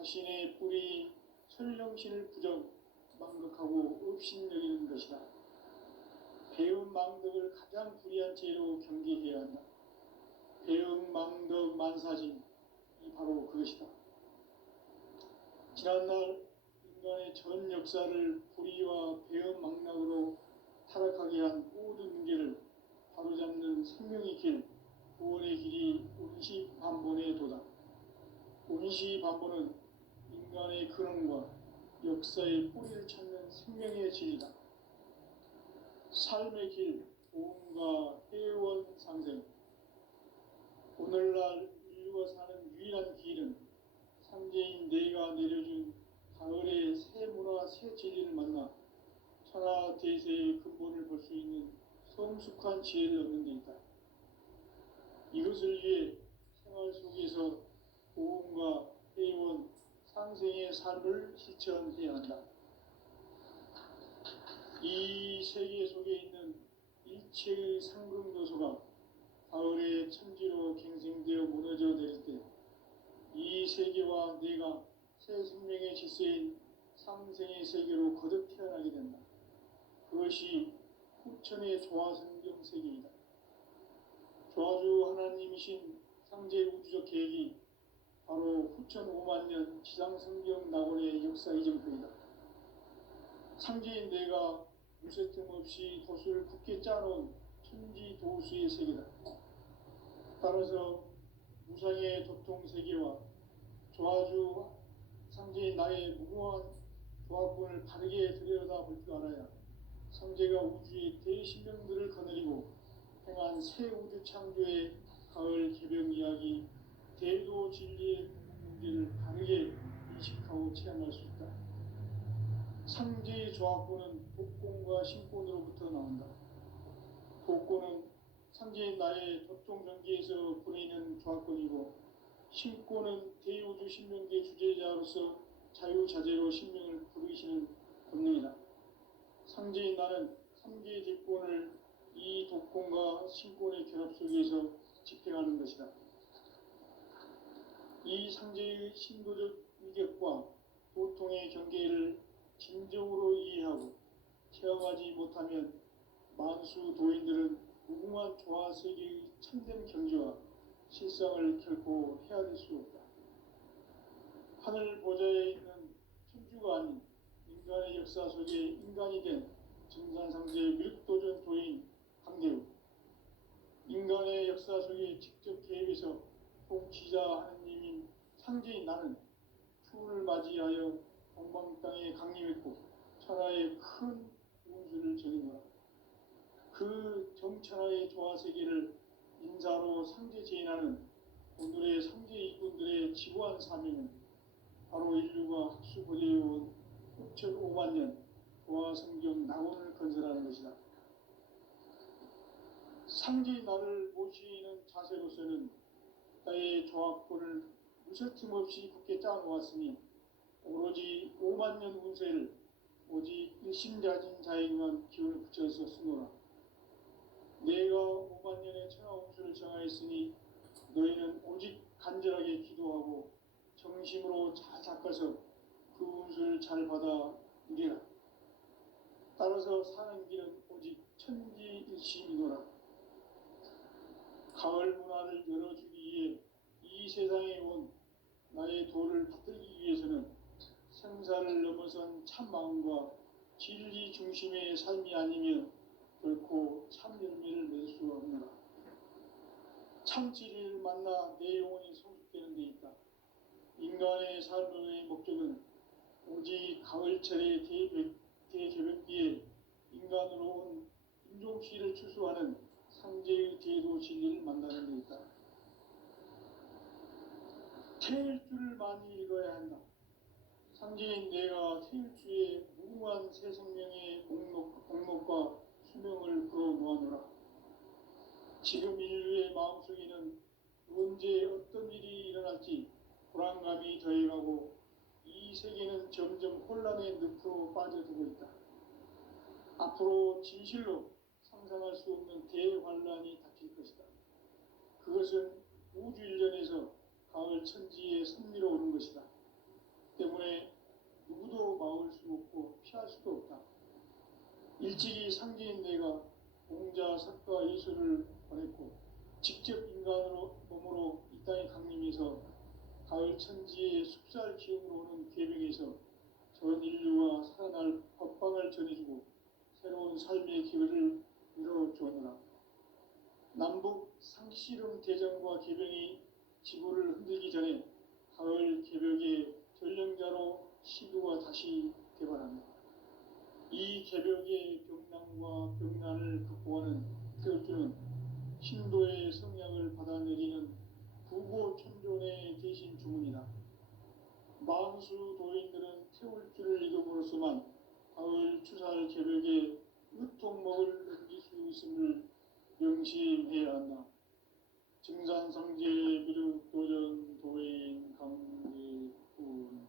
자신의 뿌리 설령신을 부정 망극하고 업신여기는 것이다. 배은 망덕을 가장 불의한 죄로 경계해야 한다. 배은 망덕 만사진이 바로 그것이다. 지난날 인간의 전 역사를 불의와 배은 망락으로 타락하게 한 모든 문제를 바로잡는 생명의 길, 구원의 길이 운시반본에 도다. 운시반본은 인간의 근원과 역사의 뿌리를 찾는 생명의 진리다. 삶의 길, 보험과 회원 상생. 오늘날 인류가 사는 유일한 길은 삼재인 내가 내려준 가을의 새 문화, 새 진리를 만나 천하 대세의 근본을 볼 수 있는 성숙한 지혜를 얻는 데 있다. 이것을 위해 생활 속에서 보험과 회원, 상생의 삶을 실천해야 한다. 이 세계 속에 있는 일체의 상승도소가 가을의 천지로 갱생되어 무너져 내릴 때 이 세계와 내가 새 생명의 질서인 상생의 세계로 거듭 태어나게 된다. 그것이 후천의 조화성경 세계이다. 조화주 하나님이신 상제 우주적 계획이 바로 후천 5만년 지상성경 낙원의 역사 이정표이다. 상제인 내가 무쇠틈 없이 도수를 굳게 짜놓은 천지도수의 세계다. 따라서 무상의 도통세계와 조화주 상제인 나의 무궁한 조화권을 바르게 들여다볼 줄 알아야 상제가 우주의 대신명들을 거느리고 행한 새 우주 창조의 가을 개병 이야기, 대도 진리의 문제를 바르게 인식하고 체험할 수 있다. 상제의 조화권은 독권과 신권으로부터 나온다. 독권은 상제인 나의 도통전기에서 보내는 조화권이고, 신권은 대우주 신명계 주제자로서 자유자재로 신명을 부르시는 권능이다. 상제인 나는 삼계의 대권을 이 독권과 신권의 결합 속에서 집행하는 것이다. 이 상제의 신도적 위격과 도통의 경계를 진정으로 이해하고 체험하지 못하면 만수 도인들은 무궁한 조화세계의 참된 경지와 실상을 결코 헤아릴 수 없다. 하늘 보좌에 있는 천주가 아닌 인간의 역사 속에 인간이 된 증산상제 밀도전 도인 강대우, 인간의 역사 속에 직접 개입해서 통치자 하느님인 상제인 나는 추운을 맞이하여 동방 땅에 강림했고 천하의 큰 운수를 전이노라. 그 정천하의 조화세계를 인사로 상제 제인하는 오늘의 상제 이꾼들의 지구한 사명은 바로 인류가 학수고대해온 6,5만 년 조화성경 낙원을 건설하는 것이다. 상제의 나를 모시는 자세로서는 나의 조화권을 무쇠틈 없이 굳게 짜놓았으니 오로지 5만 년 운세를 오직 일심자진 자에게만 기운을 붙여서 쓰노라. 내가 5만 년의 천하 운수를 정하였으니 너희는 오직 간절하게 기도하고 정심으로 잘 닦아서 그 운수를 잘 받아 누리라. 따라서 사는 길은 오직 천지일심이노라. 가을 문화를 열어주기 위해 이 세상에 온 나의 도를 받들기 위해서는 생사를 넘어선 참마음과 진리 중심의 삶이 아니면 결코 참 열매를 맺을 수가 없노라. 참 진리를 만나 내 영혼이 성숙되는 데 있다. 인간의 삶의 목적은 오직 가을철의 대개벽기에 인간으로 온 인종시를 추수하는 상제의 대도 진리를 만나는 데 있다. 태일주를 많이 읽어야 한다. 상제인 내가 태일주의 무궁한 새 생명의 목록과 수명을 풀어놓아노라. 지금 인류의 마음속에는 언제 어떤 일이 일어날지 불안감이 더해가고 이 세계는 점점 혼란의 늪으로 빠져들고 있다. 앞으로 진실로 상상할 수 없는 대환란이 닥칠 것이다. 그것은 우주일전에서 가을 천지의 섭리로 오는 것이다. 일찍이 상제인 내가 공자, 석가, 예수를 보냈고 직접 인간으로 몸으로 이 땅에 강림해서 가을 천지의 숲살 기운으로 오는 계명에서 전 인류와 살아날 법방을 전해주고 새로운 삶의 기회를 열어주었노라. 남북 상씨름 대전과 계병이 지구를 흔들기 전에 가을 개벽의 전령자로 시도가 다시 개발합니다. 이 개벽의 병난과 병난을 극복하는 태울주는 신도의 성약을 받아내리는 부고천존의 대신 주문이다. 만수 도인들은 태울주를 읽음으로써만 가을 추살 개벽의 으통목을 넘길 수 있음을 명심해야 한다. 증산상제 미륵 도전 도인 강대군.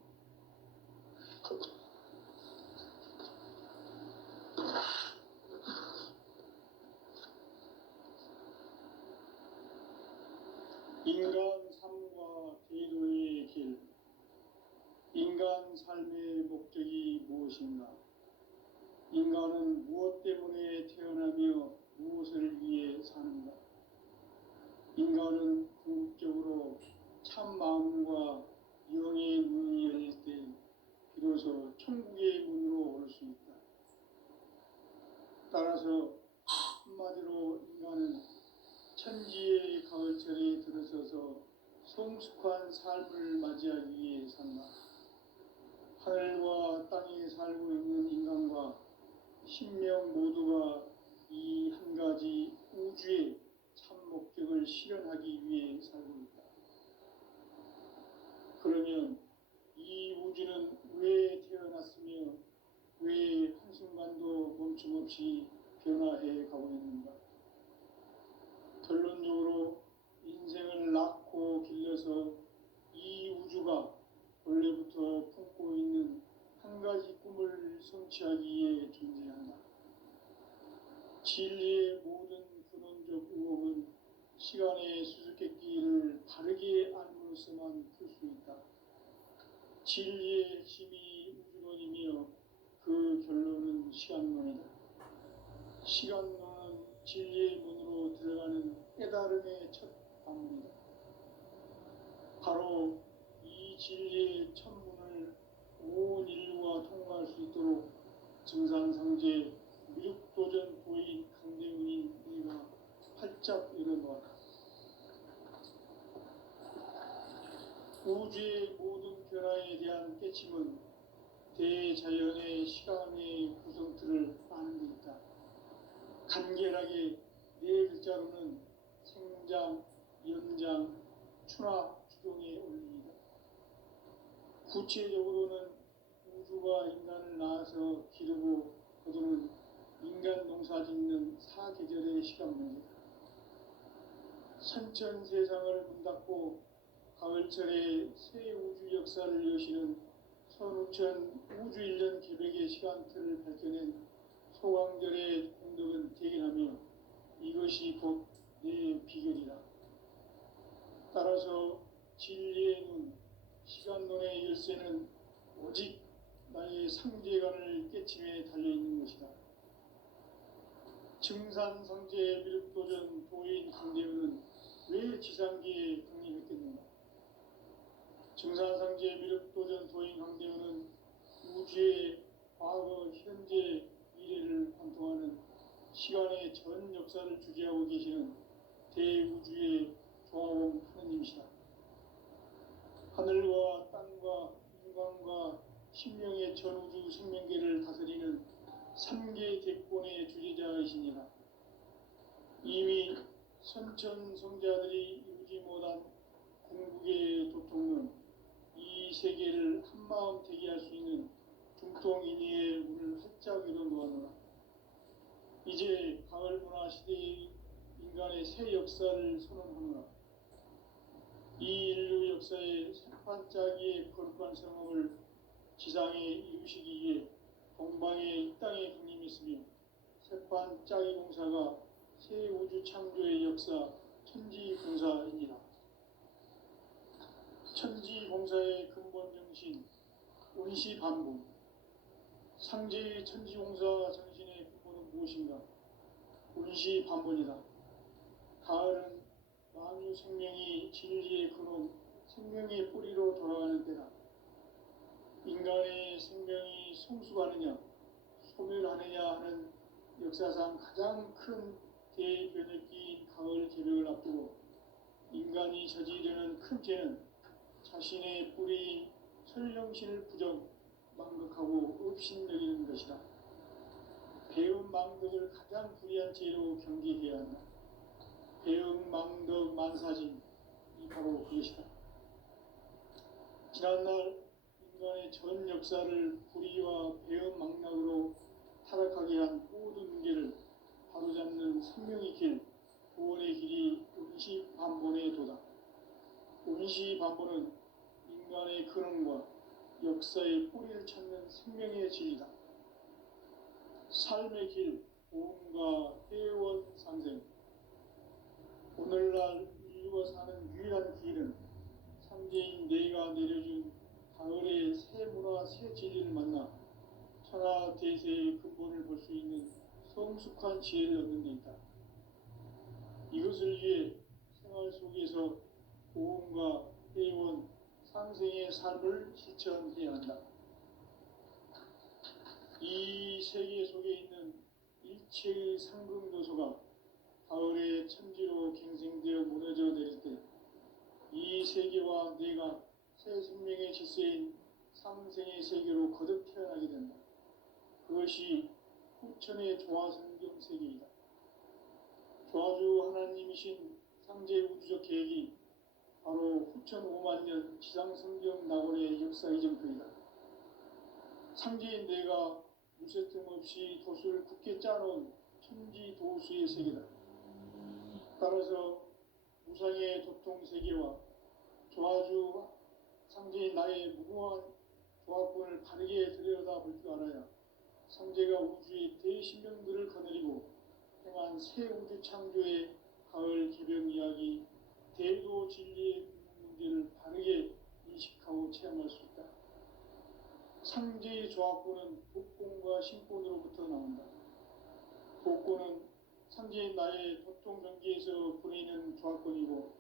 인간 삶과 제도의 길. 인간 삶의 목적이 무엇인가? 인간은 무엇 때문에 태어나며 무엇을 위해 사는가? 인간은 궁극적으로 참 마음과 영의 문이 열릴 때 비로소 천국의 문으로 올 수 있다. 따라서 한마디로 인간은 천지의 가을철에 들어서서 성숙한 삶을 맞이하기 위해 산다. 하늘과 땅에 살고 있는 인간과 신명 모두가 이 한 가지 우주의 참 목적을 실현하기 위해 살고 있다. 그러면 이 우주는 왜 태어났으며 왜 한순간도 멈춤없이 변화해 가고 있는가? 결론적으로 인생을 낳고 길러서 이 우주가 원래부터 품고 있는 한 가지 꿈을 성취하기 위해 존재한다. 진리의 모든 근원적 의혹은 시간의 수수께끼를 바르게 알므로써만 풀 수 있다. 진리의 핵심이 우주론이며 그 결론은 시간론이다. 시간론은 진리의 문으로 들어가는 깨달음의 첫 방문이다. 바로 이 진리의 천문을 온 인류가 통과할 수 있도록 증산상제 미륵도전 도인 강대훈인 우리가 활짝 열어놓았다. 우주의 모든 변화에 대한 깨침은 대자연의 시간의 구성틀을 아는 데 있다. 간결하게 네 글자로는 생장, 연장, 추락, 추종의 원리이다. 구체적으로는 우주가 인간을 낳아서 기르고 거두는 인간 농사 짓는 사계절의 시간 문제다. 선천 세상을 문 닫고 가을철에 새 우주 역사를 여시는 선우천 우주일년 개벽의 시간틀을 밝혀낸 소강절의 공덕은 대견하며 이것이 곧 내 비결이다. 따라서 진리의 눈, 시간론의 열쇠는 오직 나의 상제관을 깨침에 달려있는 것이다. 증산상제 미륵도전 도인 강대훈은 왜 지상계에 강림했겠는가? 증산상제 미륵도전 도인 강대훈은 우주의 과거, 현재, 미래를 관통하는 시간의 전 역사를 주재하고 계시는 대우주의 조화원 하느님이시다. 하늘과 땅과 인간과 신명의 전우주 생명계를 다스리는 3계 대권의 주재자이시니라. 이미 선천성자들이 이루지 못한 궁극의 도통은 이 세계를 한마음 되게 할 수 있는 중통인의의 문을 활짝 열어놓았노라. 이제 가을 문화 시대의 인간의 새 역사를 선언하노라. 이 인류 역사의 새반짝이의 거룩한 성업을 지상에 이루시기 위해 동방에 이 땅에 강림했으며 새반짝이 공사가 새 우주 창조의 역사 천지공사입니다. 천지공사의 근본 정신 운시반복. 상제의 천지공사 정신의 근본은 무엇인가? 운시반본이다. 가을은 만유 생명이 진리의 근원, 생명의 뿌리로 돌아가는 때다. 인간의 생명이 성숙하느냐, 소멸하느냐 하는 역사상 가장 큰 대변혁기인 가을 개벽을 앞두고 인간이 저지르는 큰 죄는 자신의 뿌리인 설령신을 부정, 망극하고 업신여기는 것이다. 배움 망덕을 가장 불의한 죄로 경계해야 한다. 배움 망덕 만사진이 바로 그것이다. 지난날 인간의 전 역사를 불의와 배움 망락으로 타락하게 한 모든 문제를 바로잡는 생명의 길, 구원의 길이 운시반본의 도다. 운시반본은 인간의 근원과 역사의 뿌리를 찾는 생명의 진리다. 삶의 길, 보험과 회원 상생. 오늘날 인류가 사는 유일한 길은 삼재인 내가 내려준 가을의 새 문화, 새 진리를 만나 천하 대세의 근본을 볼 수 있는 성숙한 지혜를 얻는 데 있다. 이것을 위해 생활 속에서 보험과 회원, 상생의 삶을 실천해야 한다. 이 세계 속에 있는 일체의 상금도서가 가을의 천지로 갱생되어 무너져 내릴 때 이 세계와 내가 새 생명의 질서인 상생의 세계로 거듭 태어나게 된다. 그것이 후천의 조화성경 세계이다. 조화주 하나님이신 상제 우주적 계획이 바로 후천 5만 년 지상성경 낙원의 역사 이정표이다. 상제인 내가 무쇠틈 없이 도수를 굳게 짜놓은 천지 도수의 세계다. 따라서 무상의 도통 세계와 조화주 상제인 나의 무궁한 조합권을 바르게 들여다볼 줄 알아야 상제가 우주의 대신명들을 거느리고 행한 새 우주 창조의 가을 개벽 이야기, 대도 진리의 문제를 바르게 인식하고 체험할 수 있다. 상제의 조합권은 복권과 신권으로부터 나온다. 복권은 상제인 나의 도통 경계에서 보내는 조합권이고,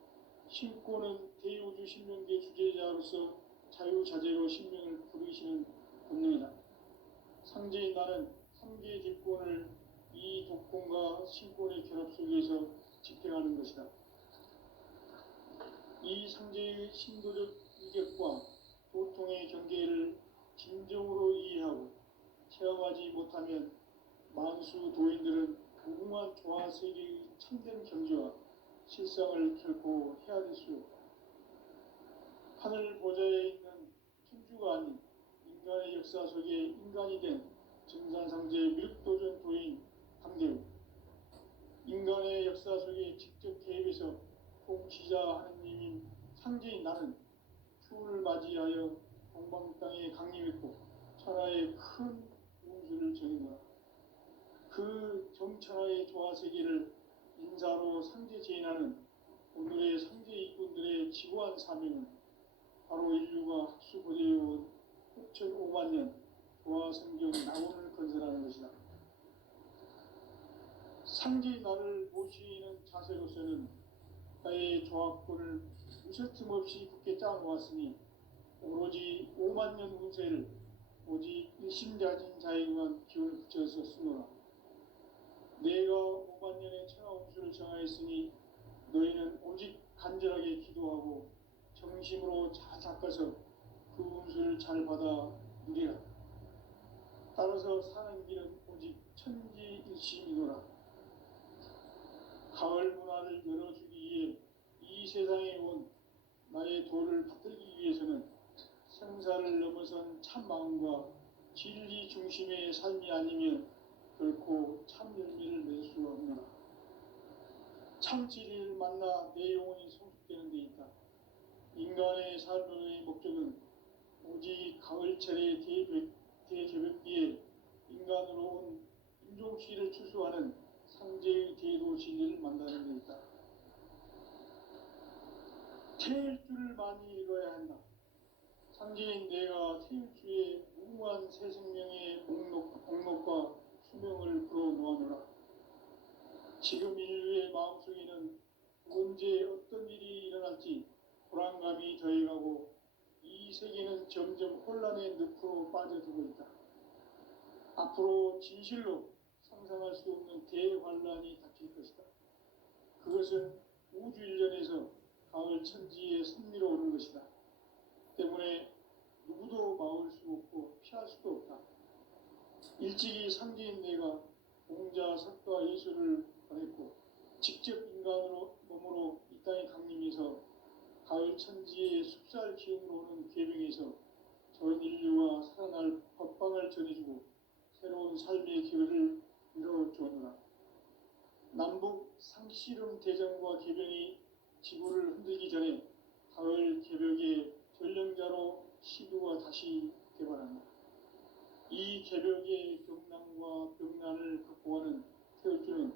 신권은 대우주 신명계 주제자로서 자유자재로 신명을 부르시는 본능이다. 상제인 나는 3개의 뒷권을 이 독권과 신권의 결합 속에서 집행하는 것이다. 이 상제의 신도적 위격과 도통의 경계를 진정으로 이해하고 체험하지 못하면 만수 도인들은 무궁한 조화세계의 참된 경지와 실상을 결코 헤아릴 수 없다. 하늘 보좌에 있는 천주가 아닌 인간의 역사 속에 인간이 된 증산상제 밀도전 도인 강대우, 인간의 역사 속에 직접 개입해서 통치자 하느님인 상제인 나는 추운을 맞이하여 동방 땅에 강림했고 천하의 큰 운수를 정했노라. 그 정천하의 조화세계를 인사로 상제 제인하는 오늘의 상제 일꾼들의 지고한 사명은 바로 인류가 학수고대해온 후천 5만 년 조화성경 낙원을 건설하는 것이다. 상제의 나를 모시는 자세로서는 나의 조합권을 무쇠틈 없이 굳게 짜놓았으니 오로지 5만 년 운세를 오직 일심자진 자에게만 기운을 붙여서 쓰노라. 내가 5만 년의 천하 운수를 정하였으니 너희는 오직 간절하게 기도하고 정심으로 잘 닦아서 그 운수를 잘 받아 누리라. 따라서 사는 길은 오직 천지일심이노라. 가을 문화를 열어주기 위해 이 세상에 온 나의 도를 받들기 위해서는 생사를 넘어선 참 마음과 진리 중심의 삶이 아니면 결코 참 열매를 맺을 수 없노라. 참 진리를 만나 내 영혼이 성숙되는 데 있다. 인간의 삶의 목적은 오직 가을철의 대개벽기에 인간으로 온 인종시를 추수하는 상제의 대도 진리를 만나는 데 있다. 태일주를 많이 읽어야 한다. 상제인 내가 태일주의 무궁한 새 생명의 목록과 수명을 불어모아노라. 지금 인류의 마음속에는 언제 어떤 일이 일어날지 불안감이 더해가고 이 세계는 점점 혼란의 늪으로 빠져들고 있다. 앞으로 진실로 상상할 수 없는 대환란이 닥칠 것이다. 그것은 우주 일련에서 가을 천지의 섭리로 오는 것이다. 때문에 누구도 막을 수 없고 피할 수도 없다. 일찍이 상제인 내가 공자 석가 예수를 보냈고 직접 인간으로 몸으로 이 땅에 강림해서 가을 천지의 숲살 기운으로 오는 계명에서 전 인류와 살아날 법방을 전해주고 새로운 삶의 기회를 이뤄주었노라. 남북 상씨름 대전과 개병이 지구를 흔들기 전에 가을 개벽의 전령자로 시도가 다시 개발한다. 이 개벽의 경난과 병난을 극복하는 태울주는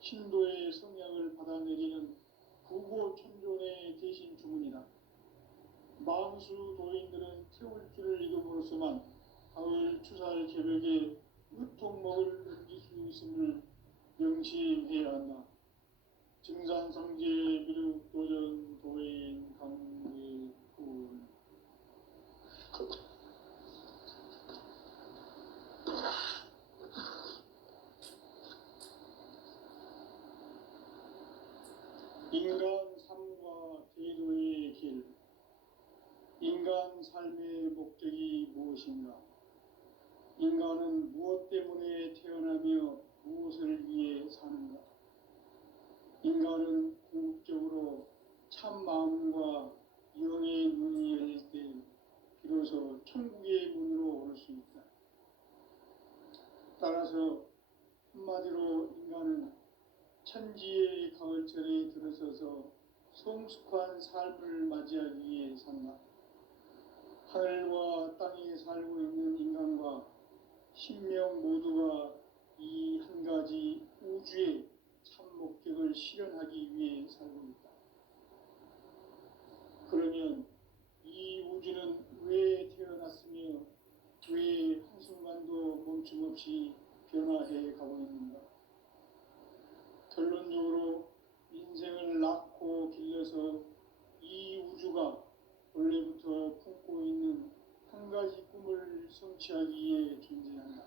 신도의 성향을 받아내리는 부고천존의 대신 주문이다. 망수 도인들은 태울주를 이름으로서만 가을 추살 개벽에 으통먹을 넘길 수 있음을 명심해야 한다. 증산상제 미륵 도전 도인 강계군. 인간 삶과 제도의 길. 인간 삶의 목적이 무엇인가? 인간은 무엇 때문에 태어나며 무엇을 위해 사는가? 인간은 궁극적으로 참 마음과 영의 눈이 열릴 때 비로소 천국의 문으로 오를 수 있다. 따라서 한마디로 인간은 천지의 가을철에 들어서서 성숙한 삶을 맞이하기 위해 산다. 하늘과 땅에 살고 있는 인간과 신명 모두가 이 한 가지 우주의 참 목적을 실현하기 위해 살고 있다. 그러면 이 우주는 왜 태어났으며 왜 한순간도 멈춤없이 변화해 가고 있는가? 결론적으로 인생을 낳고 길러서 이 우주가 원래부터 품고 있는 한 가지 꿈을 성취하기 위해 존재한다.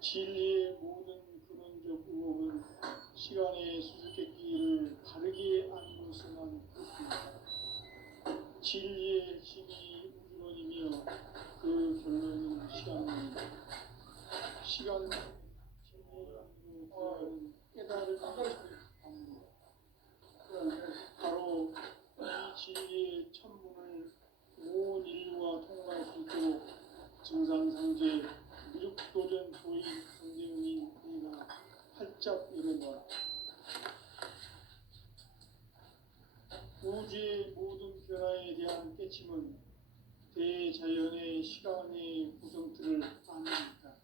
진리의 모든 근원적 의혹은 시간의 수수께끼를 바르게 안고서만 그렇습니다. 진리의 핵심이 우주론이며 그 결론은 시간입니다. 시간은 진리론으로 깨달음의 방법. 바로 이 진리의 천문을 온 인류가 통과할 수 있도록 증산상제 미륵도전 도인 강대웅인 우리가 활짝 열어놓아라. 우주의 모든 변화에 대한 깨침은 대자연의 시간의 구성틀을 아닙니다.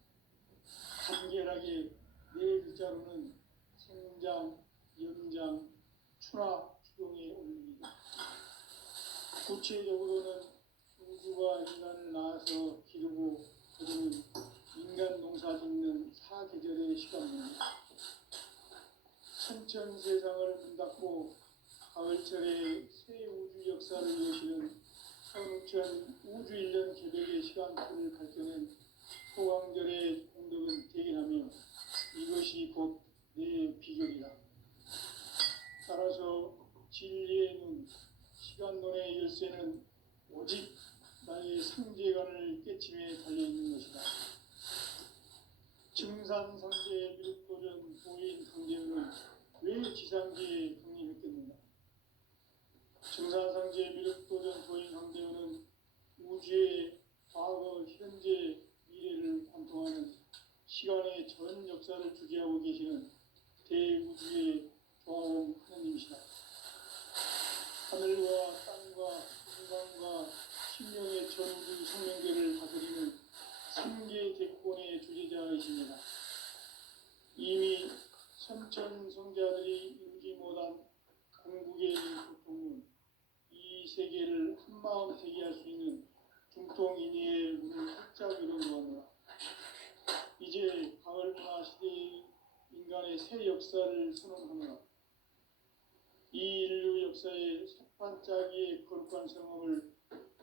간결하게 네 글자로는 생장, 연장, 추나 추동에 올립니다. 구체적으로는 우주가 인간을 낳아서 기르고 그러는 인간 농사 짓는 사계절의 시간입니다. 천천 세상을 문닫고 가을철에 새 우주 역사를 여시는 선우천 우주 1년 개벽의 시간표를 밝혀낸 소강절의 공덕은 대견하며 이것이 곧 내 비결이다. 따라서 진리의 눈, 시간론의 열쇠는 오직 나의 상제관을 깨침에 달려있는 것이다. 증산상제 미륵도전 도인 강제는 왜 지상계에 강림했겠는가? 증산상제 미륵도전 도인 강제는 우주의 과거, 현재, 미래를 관통하는 시간의 전 역사를 주재하고 계시는 대우주의 조화원 하나님이시다. 하늘과 땅과 인간과 신명의 전우주 성명계를 다스리는 삼계 대권의 주제자이십니다. 이미 선천 성자들이 이루지 못한 궁극의 고통은 이 세계를 한마음 되게 할 수 있는 중통인의의 문을 활짝 열어놓았노라. 이제 이제 가을 문화 시대의 인간의 새 역사를 선언하노라. 이 인류 역사의 첫 반짝이의 거룩한 성함을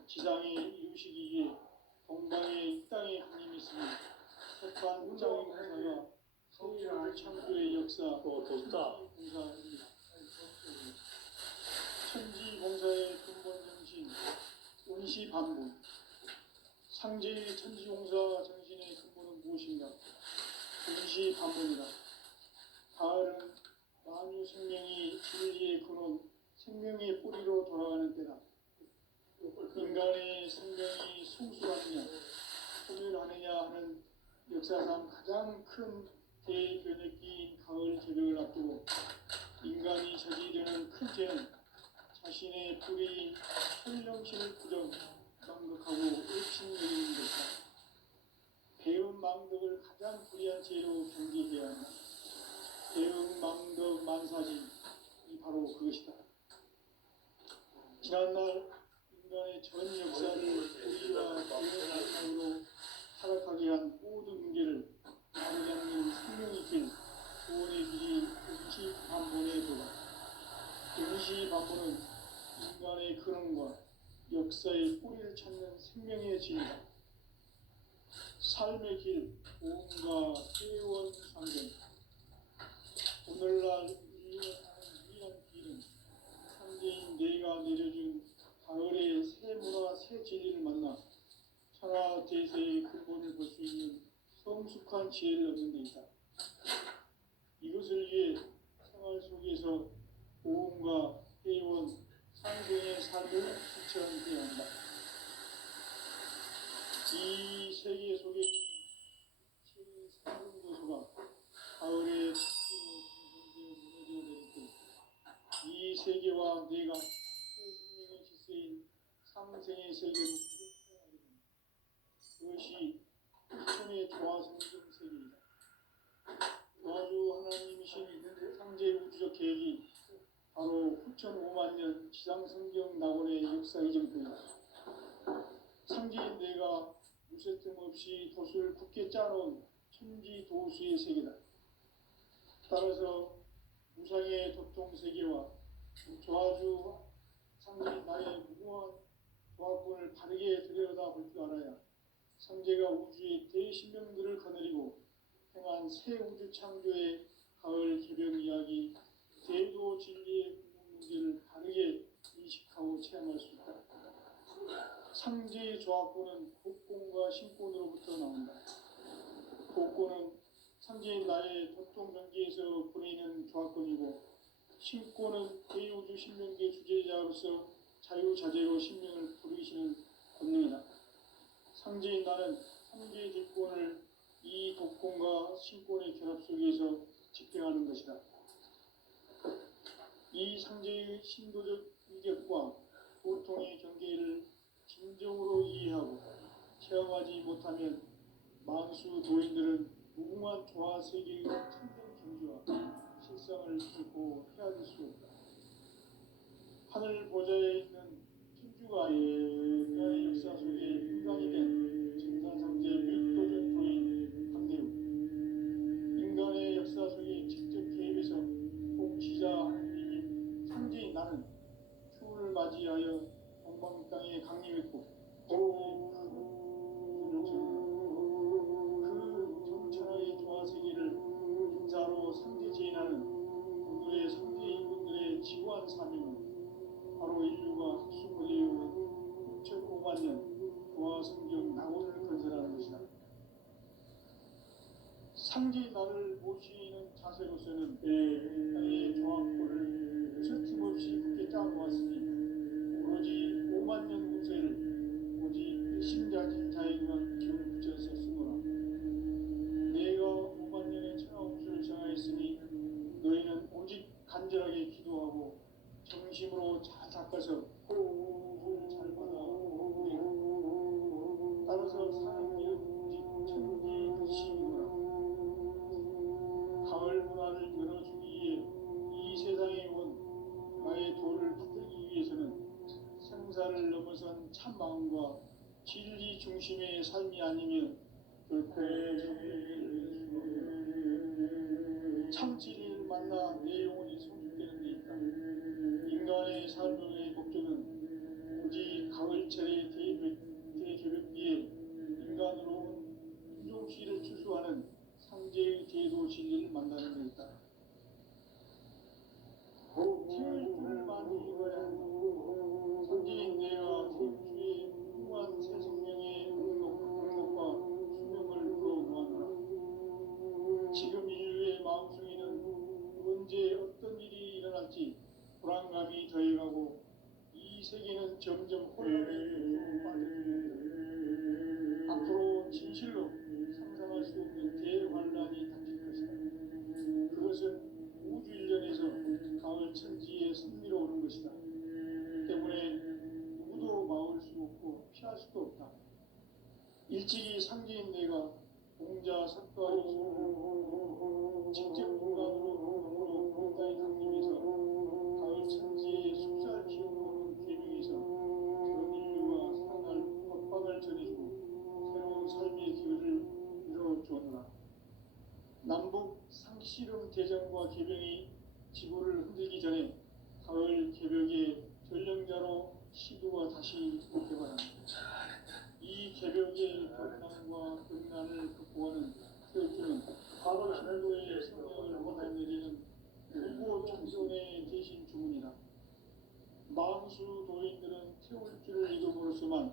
지상에 이루시기 위해 동방에 이 땅에 하나님이시니 첫 반짝이 공사가 세계를 창조의 역사 좋다. 공사입니다. 천지 공사의 근본 정신 원시 반분. 상제의 천지 공사 정신의 근본은 무엇인가? 원시 반분이다. 가을은 만유 생명이 진리의 근원, 생명의 뿌리로 돌아가는 때다. 인간의 생명이 성숙하느냐, 소멸하느냐 하는 역사상 가장 큰 대변혁기인 가을 개벽을 앞두고 인간이 저지르는 큰 죄는 자신의 뿌리인 현령신을 부정망덕하고 의심여기는 것이다. 배운 망덕을 가장 불의한 죄로 경계해야 한다. 배운 망덕 만사진 이 바로 그것이다. 지난날 인간의 전 역사를 우리와 배운 타락하게 한 모든 문제를 바로잡는 생명의 길, 구원의 길이 임시반본의 도다. 임시반본은 인간의 근원과 역사의 뿌리를 찾는 생명의 진리다. 삶의 길, 보험과 회원 상경. 오늘날 인류가 사는 유일한 길은 상제인 내가 내려준 가을의 새 문화, 새 진리를 만나 천하 대세의 근본을 볼 수 있는 성숙한 지혜를 얻는 데 있다. 이것을 위해 생활 속에서 보험과 회원, 상생의 삶을 실천해야 한다. 이 세계 속에 있는 최상승도서가 가을의 천지로 무너져 내릴 때 이 세계와 내가 새 생명의 질서인 상생의 세계로 부정하게 된다. 그것이 후천의 조화성경 세계이다. 조화주 하나님이신 상제 우주적 계획이 바로 후천 5만 년 지상성경 낙원의 역사 이정표이다. 상제인 내가 무쇠 틈 없이 돛을 굳게 짜놓은 천지 도수의 세계다. 따라서 무상의 도통 세계와 조화주 상제인 나의 무궁한 조화권을 바르게 들여다볼 줄 알아야 상제가 우주의 대신명들을 거느리고 행한 새 우주 창조의 가을 개벽 이야기, 대도 진리의 궁극 문제를 바르게 인식하고 체험할 수 있다. 상제의 조합권은 복권과 신권으로부터 나온다. 복권은 상제인 나의 도통경계에서 보내는 조합권이고, 신권은 대우주 신명계 주제자로서 자유자재로 신명을 부르시는 권능이다. 상제인 나는 상제의 뒷권을 이 독권과 신권의 결합 속에서 집행하는 것이다. 이 상제의 신도적 위력과 보통의 경계를 진정으로 이해하고 체험하지 못하면 만수 도인들은 무궁한 조화 세계의 참된 경지와 실상을 듣고 헤아릴 수 없다. 하늘 보좌에 있는 천주가 인간의 역사 속에 인간이 된 진산상제 밀도적 도인 강대우, 인간의 역사 속에 직접 개입해서 복지자 하나님인 상제인 나는 추운을 맞이하여 동방 땅에 강림했고 그 정천하의 조화 세계를 인사로 상제 제인하는 오늘의 상제 인군들의 지구한 사명은 바로 인류가 숨을 이루는 6,5만 년 조화 성경 낙원을 건설하는 것이다. 상제인 나를 모시는 자세로서는 나의 조화권을 틈없이 굳게 짜놓았으니 오로지 5만 년 운세를 오직 심자진자에게만 기운을 붙여서 쓰노라. 내가 5만 년의 천하 운수를 정하였으니 너희는 오직 간절하게 기도하고 정심으로 잘 닦아서 운을 잘 받아 오리라. 따라서 사는 길은 오직 천지 극심이노라. 가을 문화를 열어주기 위해 이 세상에 온 나의 도를 붙들기 위해서는 생사를 넘어선 참 마음과 진리 중심의 삶이 아니면 결코 참 진리를 만나 내 영혼이 성숙되는 데 있다. 인간의 삶의 목적은 오직 가을철의 대개벽기에 인간으로 윤종시를 추수하는 상제의 제도 진리를 만나는 데 있다. 생을 많이 읽어야 한다. 상제인 내가 생주의 무한 새 생명의 능력과 수명을 불어모아노라. 지금 인류의 마음속에는 언제 어떤 일이 일어날지 불안감이 더해가고 이 세계는 점점 혼란에 빠져들고 앞으로 진실로 상상할 수 없는 대환란이 닥칠 것이다. 그것은 우주 일련에서 가을 천지에 승리로 오는 것이다. 때문에 누구도 막을 수 없고 피할 수도 없다. 일찍이 상제인 내가 공자 석가의 소를 직접 인간으로 가까이 강림해서 가을 천지에 숲살 기운으로 계명해서 전 인류와 살아날 법방을 전해주고 새로운 삶의 기회를 이뤄주었노라. 남북 상씨름 대전과 개병이 지구를 흔들기 전에 가을 개벽의 전령자로 시도가 다시 개발한다. 이 개벽의 변난과 극난을 극복하는 태극기는 바로 신도의 성령을 받아내리는 일곱 청년의 대신 주문이다. 망수 도인들은 태울 줄을 이름으로서만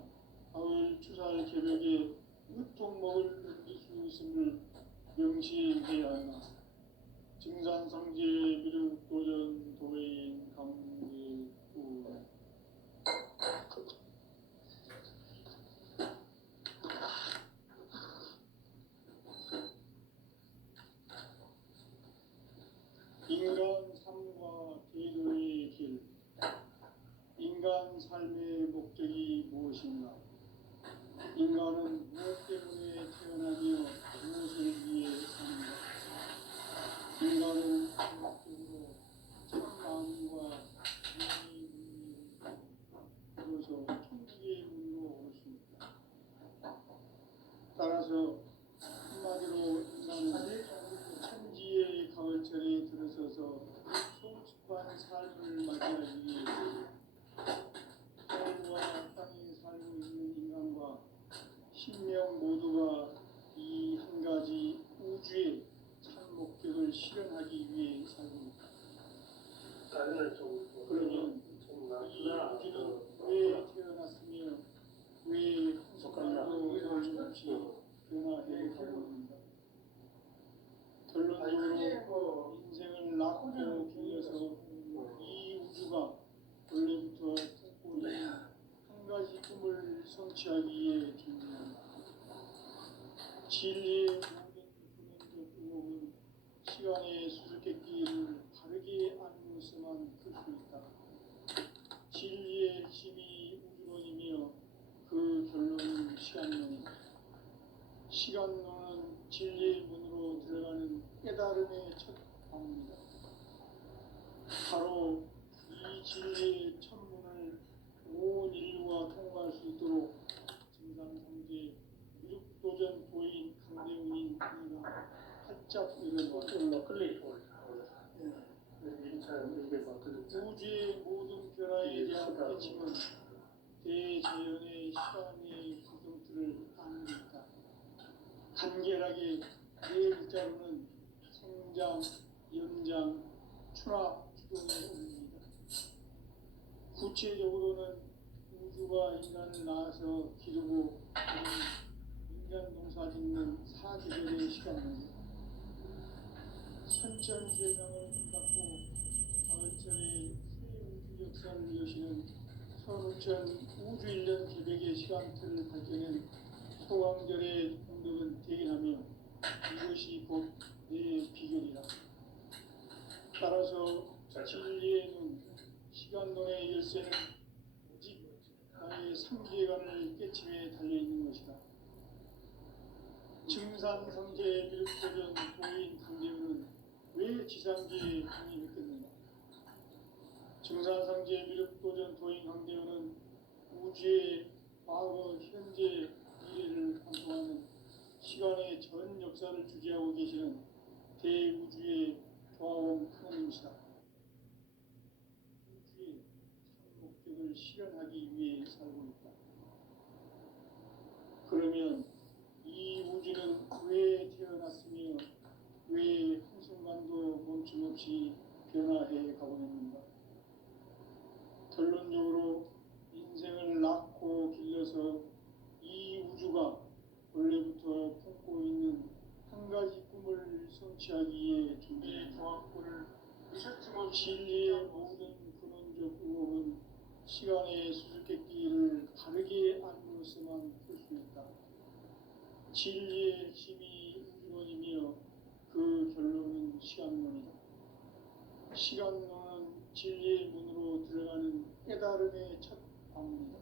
가을 추살 개벽의 으통목을 넘길 수 있음을 명시해야 하나. 증산상제 미륵 도전 도인 강계구 인간 삶과 제도의 길. 인간 삶의 목적이 무엇인가? 인간은 무엇 때문에 태어나며 무엇을 위해 사는가? 인간은 궁극적으로 참 마음과 이의 문을 이뤄서 천국의 문으로 올 수 있다. 따라서 한마디로 인간은 천지의 가을철에 들어서서 성숙한 삶을 맞이하기 위해 하늘과 땅에 살고 있는 인간과 신명 모두가 이 한 가지 우주의 참 목적을 실현하기 위해 살고 있다. 그러면 이 우주는 왜 태어났으며 왜 한순간도 변함없이 변화해 가고 있는가? 결론적으로 인생을 낳고 길러서 이 우주가 원래부터 품고 있는 한 가지 꿈을 성취하기 위해 존재한다. 진리의 모든 근원적 의혹은 시간의 수수께끼를 바르게 알고서만 풀 수 있다. 진리의 핵심이 우주론이며 그 결론은 시간론이다. 시간론은 진리의 문으로 들어가는 깨달음의 첫 방문이다. 바로 이 진리의 첫 문을 온 인류가 통과할 수 있도록 증산상제 미륵도전 도인 강대훈인 이가 활짝 일어놓았다. 우주의 모든 변화에 대한 깨침은 대자연의 시간의 구성틀을 아는 데 있다. 간결하게 네 글자로는 성장, 연장, 추락, 주동의 원리입니다. 구체적으로는 우주가 인간을 낳아서 기르고 인간 농사 짓는 사계절의 시간입니다. 천천 세상을 붙잡고 가을철에 새 우주 역사를 여시는 서울천 우주 1년 개벽의 시간틀을 밝혀낸 소강절의 공덕은 대견하며 이것이 곧 내 비결이다. 따라서 진리의 눈, 시간론의 열쇠는 오직 나의 상계관을 깨침에 달려있는 것이다. 증산상제 미륵도전 도인 강대훈은 왜 지상계에 강림했겠느냐? 증산상제 미륵도전 도인 강대훈은 우주의 과거, 현재, 미래를 관통하는 시간의 전 역사를 주재하고 계시는 대우주의 조화원 하나님이시다. 우주의 참 목적을 실현하기 위해 살고 있다. 그러면 이 우주는 왜 태어났으며 왜 한순간도 멈춤없이 변화해 가고 있는가? 결론적으로 인생을 낳고 길러서 이 우주가 원래부터 품고 있는 한 가지 꿈을 성취하기 위해 준비의 조합권을 진리의 모든 근원적 의혹은 시간의 수수께끼를 다르게 알므로서만 풀 수 있다. 진리의 핵심이 우주론이며 그 결론은 시간론이다. 시간론은 진리의 문으로 들어가는 깨달음의 첫 방문이다.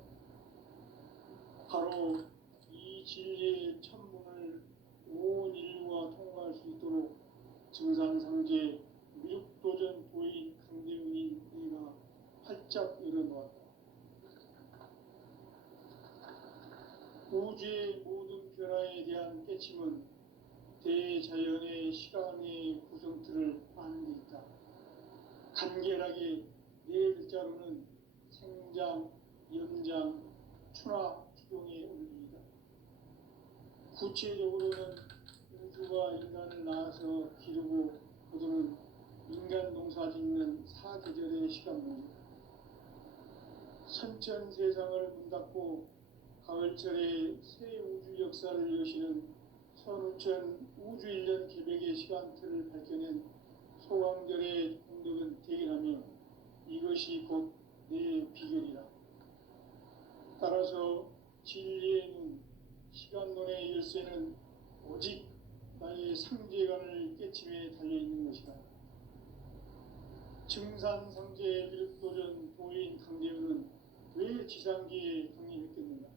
바로 이 진리의 천문을 온 인류가 통과할 수 있도록 증산상제 미륵도전 도인 강대훈인 내가 활짝 열어놓았다. 우주의 모든 변화에 대한 깨침은 대자연의 시간의 구성틀을 아는 데 있다. 간결하게 네 글자로는 생장, 연장, 추나 추동의 원리이다. 구체적으로는 우주가 인간을 낳아서 기르고 거두는 인간 농사 짓는 사계절의 시간론이다. 선천 세상을 문닫고 가을철에 새 우주 역사를 여시는 선우천 우주 1년 개백의 시간틀을 밝혀낸 소강절의 공덕은 대견하며 이것이 곧 내 비결이라. 따라서 진리의 눈, 시간론의 열쇠는 오직 나의 상제관을 깨침에 달려있는 것이다. 증산상제 미륵도전 도인 강대훈은 왜 지상기에 강림했겠는가?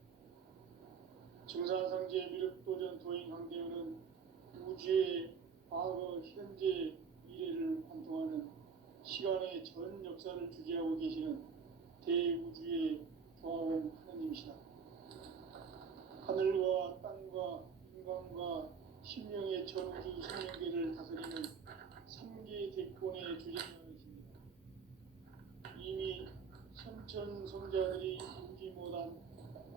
증산상제 미륵도전 도인 강대훈은 우주의 과거, 현재, 미래를 관통하는 시간의 전 역사를 주재하고 계시는 대우주의 조화원 하나님이시다. 하늘과 땅과 인간과 신명의 전우주 생명계를 다스리는 3계 대권의 주재자이십니다. 이미 선천성자들이 울지 못한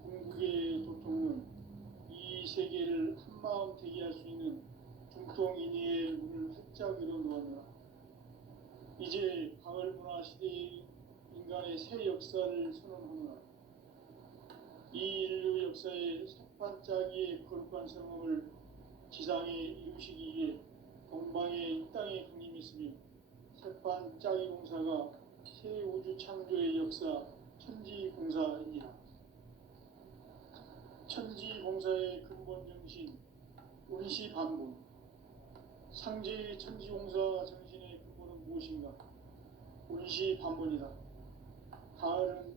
궁극의 도통은 이 세계를 한마음 되게 할 수 있는 중통인의의 문을 활짝 열어놓았노라. 이제 가을 문화 시대의 인간의 새 역사를 선언하노라. 이 인류 역사의 삭반짜기의 거룩한 성험을 지상에 이루시기 위해 동방의 이 땅에 강림했으며 삭반짜기 공사가 새 우주 창조의 역사 천지공사입니다. 천지공사의 근본 정신 운시반본. 상제의 천지공사 정신의 근본은 무엇인가? 운시반본이다. 가을은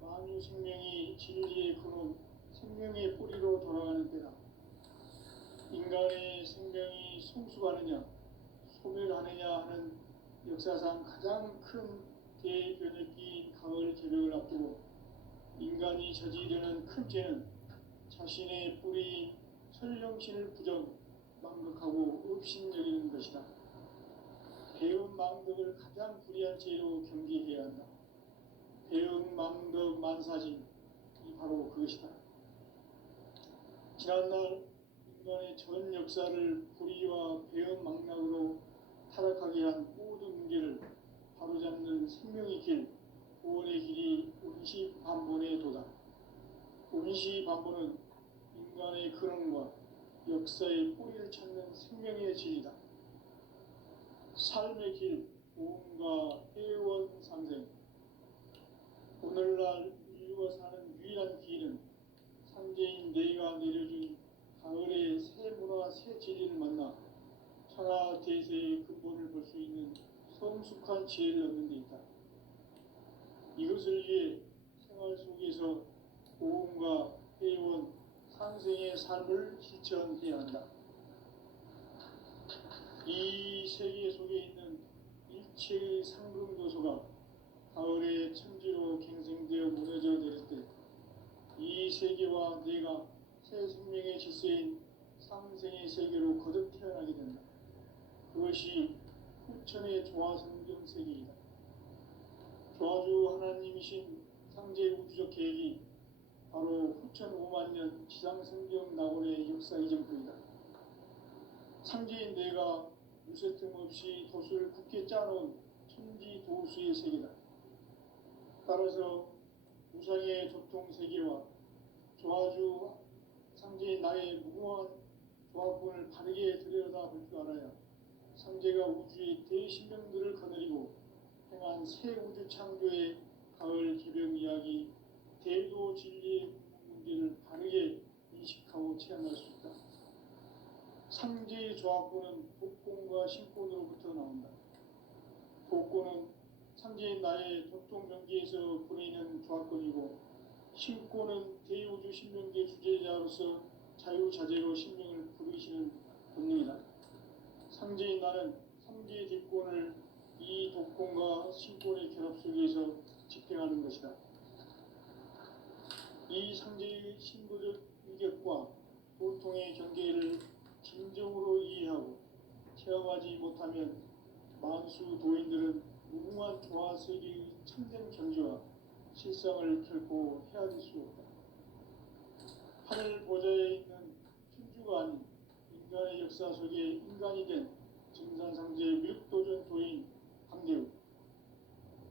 만유 생명이 진리의 근원, 생명의 뿌리로 돌아가는 때다. 인간의 생명이 성숙하느냐, 소멸하느냐 하는 역사상 가장 큰 대변혁기인 가을 개벽을 앞두고 인간이 저지르는 큰 죄는 자신의 뿌리인 설령신을 부정, 망극하고 업신여기는 것이다. 배운 망덕을 가장 불의한 죄로 경계해야 한다. 배운 망덕 만사진이 바로 그것이다. 지난날 인간의 전 역사를 불의와 배은 망락으로 타락하게 한 모든 문제를 바로잡는 생명의 길, 구원의 길이 운시반본의 도다. 운시반본은 인간의 근원과 역사의 뿌리를 찾는 생명의 진리다. 삶의 길, 보험과 회원 상생. 오늘날 인류가 사는 유일한 길은 상제인 내가 내려준 가을의 새 문화, 새 진리를 만나 천하 대세의 근본을 볼 수 있는 성숙한 지혜를 얻는 데 있다. 이것을 위해 생활 속에서 보험과 회원, 상생의 삶을 실천해야 한다. 이 세계 속에 있는 일체의 상금도소가 가을의 천지로 갱생되어 무너져 내릴 때 이 세계와 내가 새 생명의 질서인 상생의 세계로 거듭 태어나게 된다. 그것이 후천의 조화성경 세계이다. 조화주 하나님이신 상제 우주적 계획이 바로 후천 5만 년 지상성경 낙원의 역사 이전부이다. 상제인 내가 무쇠틈 없이 돛을 굳게 짜놓은 천지 도수의 세계다. 따라서 우상의 조통 세계와 조화주 상제인 나의 무궁한 조합군을 바르게 들여다볼 줄 알아야 상제가 우주의 대신명들을 거느리고 행한 새 우주 창조의 가을 개병 이야기, 대도 진리의 문제를 바르게 인식하고 체험할 수 있다. 상제의 조합군은 독공과 신권으로부터 나온다. 독공은 상제인 나의 도통 명기에서 보내는 조합군이고, 신권은 대우주 신명계 주제자로서 자유자재로 신명을 부르시는 본능이다. 상제인 나는 상제의 뒷권을 이 독권과 신권의 결합 속에서 집행하는 것이다. 이 상제의 신부적 위격과 보통의 경계를 진정으로 이해하고 체험하지 못하면 만수 도인들은 무궁한 조화 세계의 참된 경지와 실상을 결코 헤아릴 수 없다. 하늘 보좌에 있는 천주가 아닌 인간의 역사 속에 인간이 된 증산상제의 미륵도전 도인 강대우,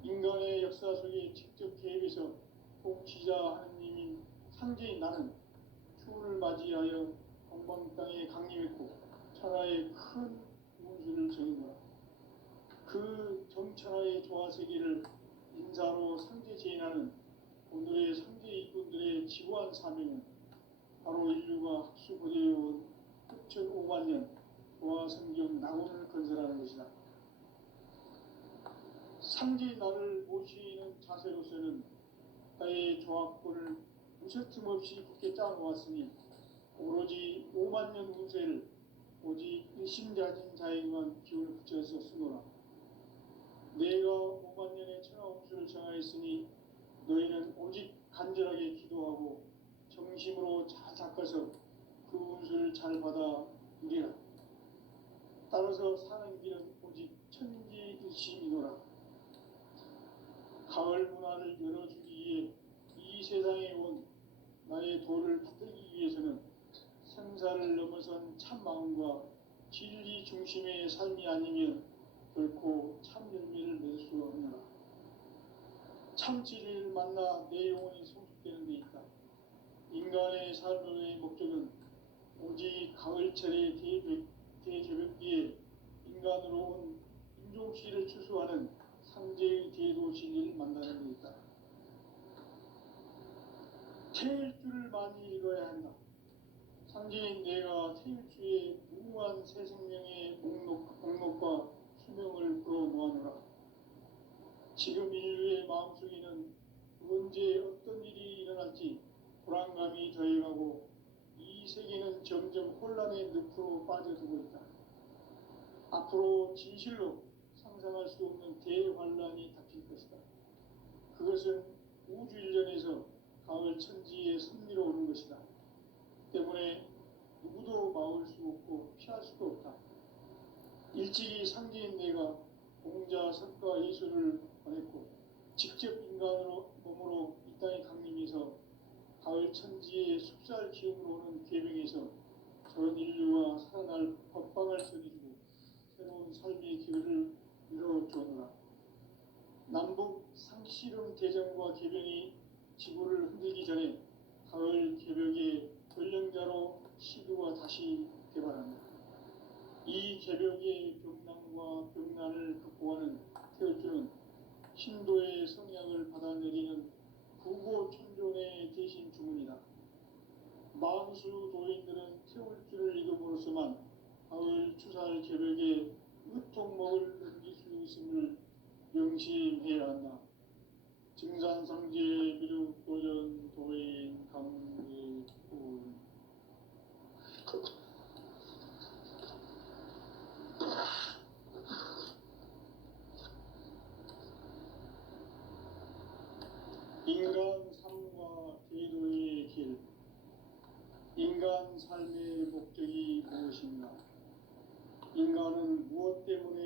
인간의 역사 속에 직접 개입해서 통치자 하느님인 상제인 나는 추운을 맞이하여 동방 땅에 강림했고 천하의 큰 운수를 정했노라. 그 정천하의 조화세계를 인사로 상제 제인하는 오늘의 상제 일꾼들의 지구한 사명은 바로 인류가 학수고대해온 후천 5만 년 조화성경 낙원을 건설하는 것이다. 상제인 나를 모시는 자세로서는 나의 조합권을 무쇠틈 없이 굳게 짜놓았으니 오로지 5만 년 운세를 오직 일심가진 자에게만 기운을 붙여서 쓰노라. 내가 5만 년의 천하운수를 정하였으니 너희는 오직 간절하게 기도하고 정심으로 잘 닦아서 그 운수를 잘 받아 누리라. 따라서 사는 길은 오직 천지일심이노라. 가을 문화를 열어주기 위해 이 세상에 온 나의 도를 받들기 위해서는 생사를 넘어선 참 마음과 진리 중심의 삶이 아니면 결코 참 열매를 맺을 수 없느라. 참 진리를 만나 내 영혼이 성숙되는 데 있다. 인간의 삶의 목적은 오직 가을철의 대저벽기에 인간으로 온 인종씨를 추수하는 상제의 대도 진리를 만나는 데 있다. 태일주를 많이 읽어야 한다. 상제인 내가 태일주의 무궁한 새 생명의 목록과 수명을 불어모아노라. 지금 인류의 마음속에는 언제 어떤 일이 일어날지 불안감이 더해가고 이 세계는 점점 혼란의 늪으로 빠져들고 있다. 앞으로 진실로 상상할 수 없는 대환란이 닥칠 것이다. 그것은 우주 일련에서 가을 천지의 섭리로 오는 것이다. 때문에 누구도 막을 수 없고 피할 수도 없다. 일찍이 상제인 내가 공자, 석가, 예수를 보냈고 직접 인간으로 몸으로 이 땅에 강림해서 가을 천지의 숲살 기운으로 오는 계명에서 전 인류와 살아날 법방을 전해주고 새로운 삶의 기회를 이뤄주노라. 남북 상씨름 대전과 개병이 지구를 흔들기 전에 가을 개벽의 전령자로 시도가 다시 개발한다. 이 개벽의 병난과 병난을 극복하는 태울주는 신도의 성약을 받아내리는 구고천존의 대신 주문이다. 만수 도인들은 태울주를 읽음으로써만 가을 추살 개벽의 의통목을 넘길 수 있음을 명심해야 한다. 증산상제 미륵도전 도인 강의군 인간 삶과 제도의 길. 인간 인간 삶의 목적이 무엇인가? 인간은 무엇 때문에